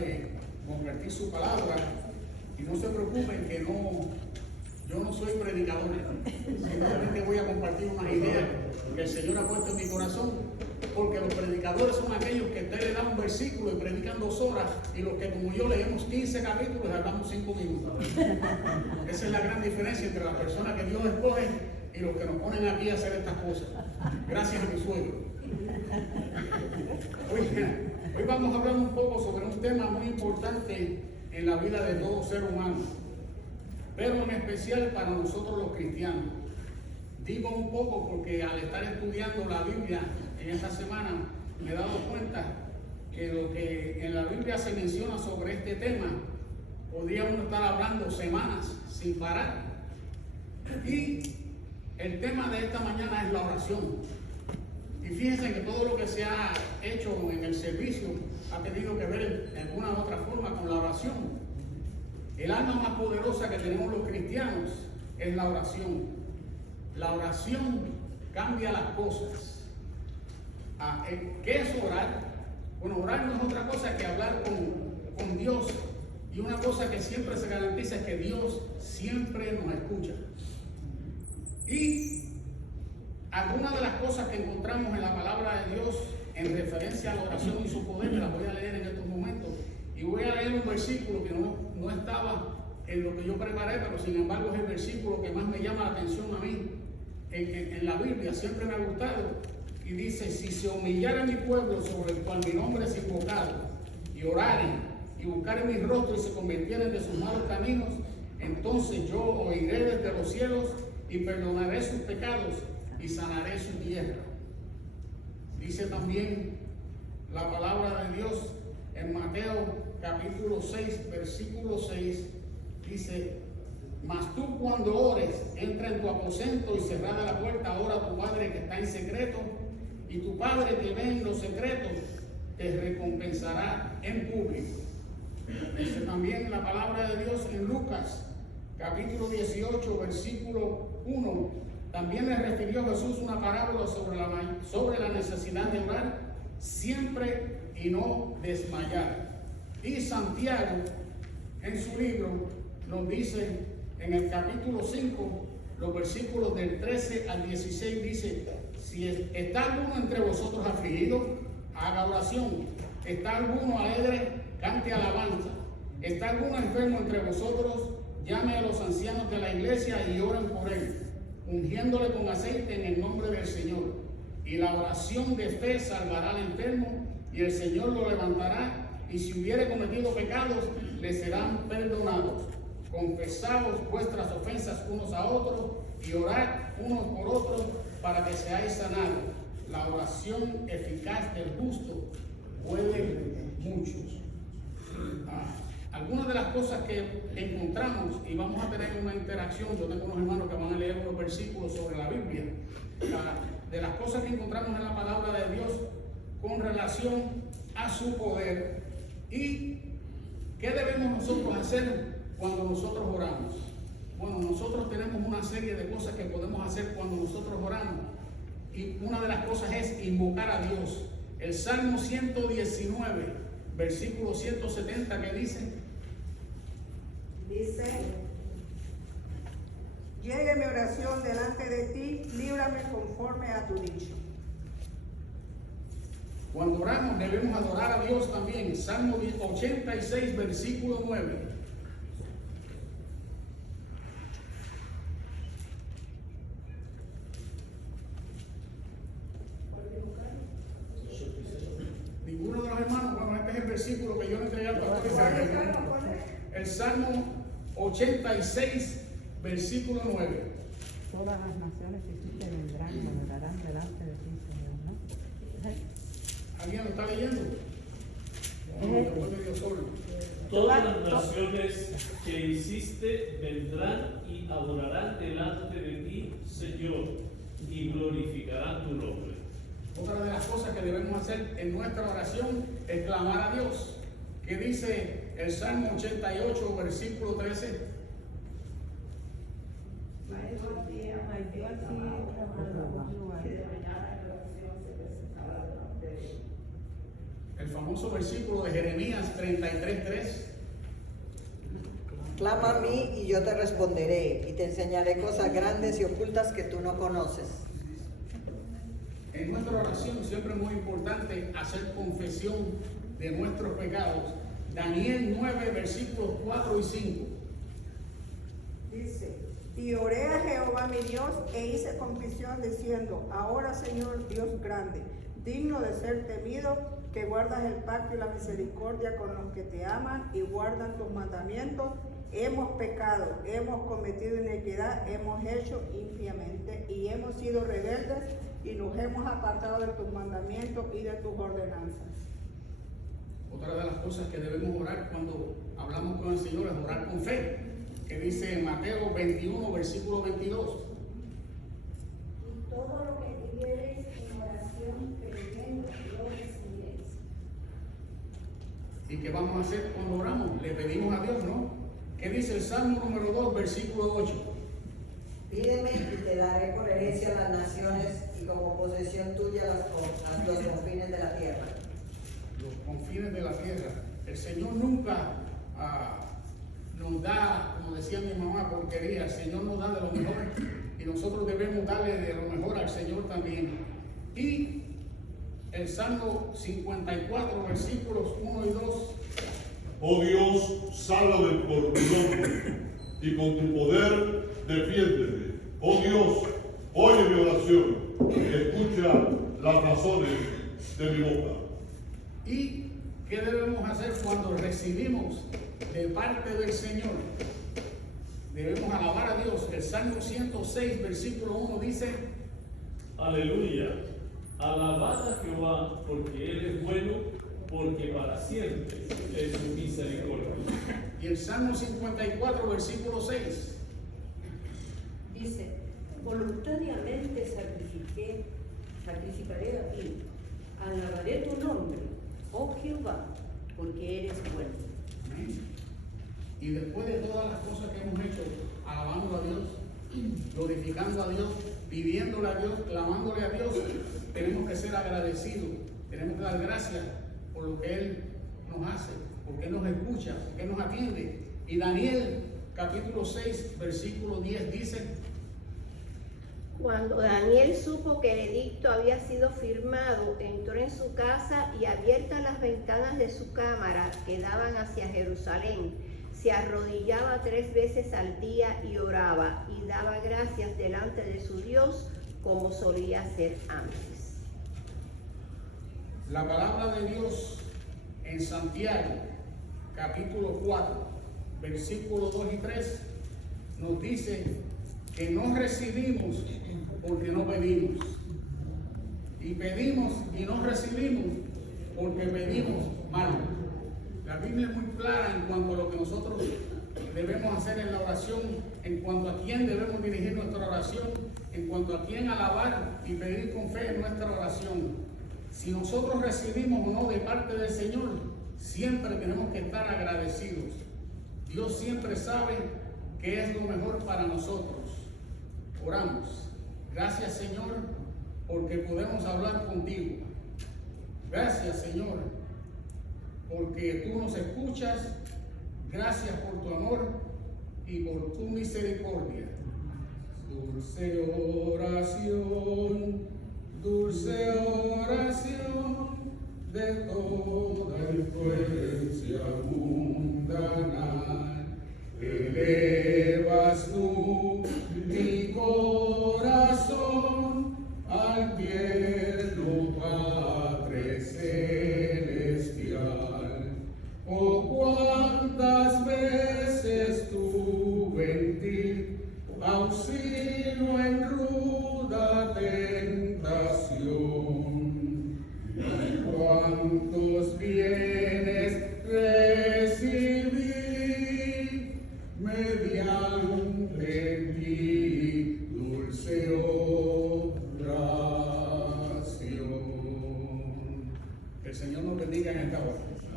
de compartir su palabra. Y no se preocupen que yo no soy predicador, simplemente voy a compartir unas ideas que el Señor ha puesto en mi corazón, porque los predicadores son aquellos que usted le da un versículo y predican 2 horas, y los que como yo leemos 15 capítulos y hablamos 5 minutos. Esa es la gran diferencia entre las personas que Dios escoge y los que nos ponen aquí a hacer estas cosas. Gracias a mi suegro. Hoy vamos a hablar un poco sobre un tema muy importante en la vida de todo ser humano, pero en especial para nosotros los cristianos. Digo un poco porque al estar estudiando la Biblia en esta semana me he dado cuenta que lo que en la Biblia se menciona sobre este tema podríamos estar hablando semanas sin parar. Y el tema de esta mañana es la oración. Y fíjense que todo lo que se ha hecho en el servicio ha tenido que ver en alguna u otra forma con la oración. El arma más poderosa que tenemos los cristianos es la oración. La oración cambia las cosas. ¿Qué es orar? Bueno, orar no es otra cosa que hablar con Dios. Y una cosa que siempre se garantiza es que Dios siempre nos escucha. Y algunas de las cosas que encontramos en la palabra de Dios en referencia a la oración y su poder, las voy a leer en estos momentos. Y voy a leer un versículo que no estaba en lo que yo preparé, pero sin embargo es el versículo que más me llama la atención a mí en la Biblia, siempre me ha gustado. Y dice: si se humillara mi pueblo sobre el cual mi nombre es invocado, y oraren y buscaren mi rostro y se convirtieren de sus malos caminos, entonces yo oiré desde los cielos y perdonaré sus pecados y sanaré su tierra. Dice también la palabra de Dios en Mateo capítulo 6, versículo 6, dice: mas tú cuando ores, entra en tu aposento y cerrada la puerta, ora a tu Padre que está en secreto, y tu Padre que ve en los secretos te recompensará en público. Dice también la palabra de Dios en Lucas capítulo 18, versículo 1. También le refirió Jesús una parábola sobre la necesidad de orar siempre y no desmayar. Y Santiago, en su libro, nos dice en el capítulo 5, los versículos del 13 al 16, dice: si está alguno entre vosotros afligido, haga oración. Está alguno alegre, cante alabanza. Está alguno enfermo entre vosotros, llame a los ancianos de la iglesia y oren por él, ungiéndole con aceite en el nombre del Señor. Y la oración de fe salvará al enfermo, y el Señor lo levantará, y si hubiere cometido pecados, le serán perdonados. Confesaos vuestras ofensas unos a otros, y orad unos por otros, para que seáis sanados. La oración eficaz del justo puede muchos. Algunas de las cosas que encontramos, y vamos a tener una interacción, yo tengo unos hermanos que van a leer unos versículos sobre la Biblia, de las cosas que encontramos en la palabra de Dios con relación a su poder y qué debemos nosotros hacer cuando nosotros oramos. Bueno, nosotros tenemos una serie de cosas que podemos hacer cuando nosotros oramos, y una de las cosas es invocar a Dios. El Salmo 119, versículo 170, que dice: llegue mi oración delante de ti, líbrame conforme a tu dicho. Cuando oramos debemos adorar a Dios también. Salmo 86, versículo 9. Ninguno de los hermanos, bueno, este es el versículo que yo le entregué al pastor Isaac. El Salmo 86, versículo 9. Todas las naciones que hiciste vendrán y adorarán delante de ti, Señor, ¿no? ¿Alguien lo está leyendo? Todas las naciones que hiciste vendrán y adorarán delante de ti, Señor, y glorificarán tu nombre. Otra de las cosas que debemos hacer en nuestra oración es clamar a Dios. ¿Qué dice el Salmo 88, versículo 13? el famoso versículo de Jeremías 33:3. Clama a mí y yo te responderé y te enseñaré cosas grandes y ocultas que tú no conoces. En nuestra oración siempre es muy importante hacer confesión de nuestros pecados. Daniel 9, versículos 4 y 5. Dice, y oré a Jehová mi Dios e hice confesión diciendo, ahora Señor Dios grande, digno de ser temido, que guardas el pacto y la misericordia con los que te aman y guardan tus mandamientos, hemos pecado, hemos cometido iniquidad, hemos hecho impiamente y hemos sido rebeldes y nos hemos apartado de tus mandamientos y de tus ordenanzas. Otra de las cosas que debemos orar cuando hablamos con el Señor es orar con fe, que dice en Mateo 21, versículo 22. Y todo lo que pidiereis en oración, creyendo, lo recibiréis. ¿Y qué vamos a hacer cuando oramos? Le pedimos a Dios, ¿no? ¿Qué dice el Salmo número 2, versículo 8? Pídeme y te daré por herencia las naciones y como posesión tuya los confines de la tierra. Los confines de la tierra. El Señor nunca nos da, como decía mi mamá, porquería. El Señor nos da de lo mejor y nosotros debemos darle de lo mejor al Señor también. Y el Salmo 54, versículos 1 y 2. Oh Dios, sálvame por tu nombre y con tu poder defiéndeme. Oh Dios, oye mi oración y escucha las razones de mi boca. ¿Y qué debemos hacer cuando recibimos de parte del Señor? Debemos alabar a Dios. El Salmo 106, versículo 1 dice: Aleluya. Alabad a Jehová, porque Él es bueno, porque para siempre es su misericordia. Y el Salmo 54, versículo 6. Dice, voluntariamente sacrificaré a ti, alabaré tu nombre, oh Jehová, porque eres bueno. Amén. Y después de todas las cosas que hemos hecho, alabando a Dios, glorificando a Dios, pidiéndole a Dios, clamándole a Dios, tenemos que ser agradecidos, tenemos que dar gracias por lo que Él nos hace, porque Él nos escucha, porque Él nos atiende. Y Daniel, capítulo 6, versículo 10 dice: Cuando Daniel supo que el edicto había sido firmado, entró en su casa y abiertas las ventanas de su cámara que daban hacia Jerusalén, se arrodillaba 3 veces al día y oraba y daba gracias delante de su Dios como solía hacer antes. La palabra de Dios en Santiago, capítulo 4, versículos 2 y 3, nos dice que no recibimos porque no pedimos. Y pedimos y no recibimos porque pedimos mal. La Biblia es muy clara en cuanto a lo que nosotros debemos hacer en la oración, en cuanto a quién debemos dirigir nuestra oración, en cuanto a quién alabar y pedir con fe en nuestra oración. Si nosotros recibimos o no de parte del Señor, siempre tenemos que estar agradecidos. Dios siempre sabe qué es lo mejor para nosotros. Oramos. Gracias, Señor, porque podemos hablar contigo. Gracias, Señor, porque tú nos escuchas. Gracias por tu amor y por tu misericordia. Dulce oración, dulce oración de toda influencia mundanal. Elevas tú mi corazón al tierno Padre celestial. Oh, cuántas veces tuve en ti auxilio en ruda tentación, y cuántos bienes recibí mediante ti.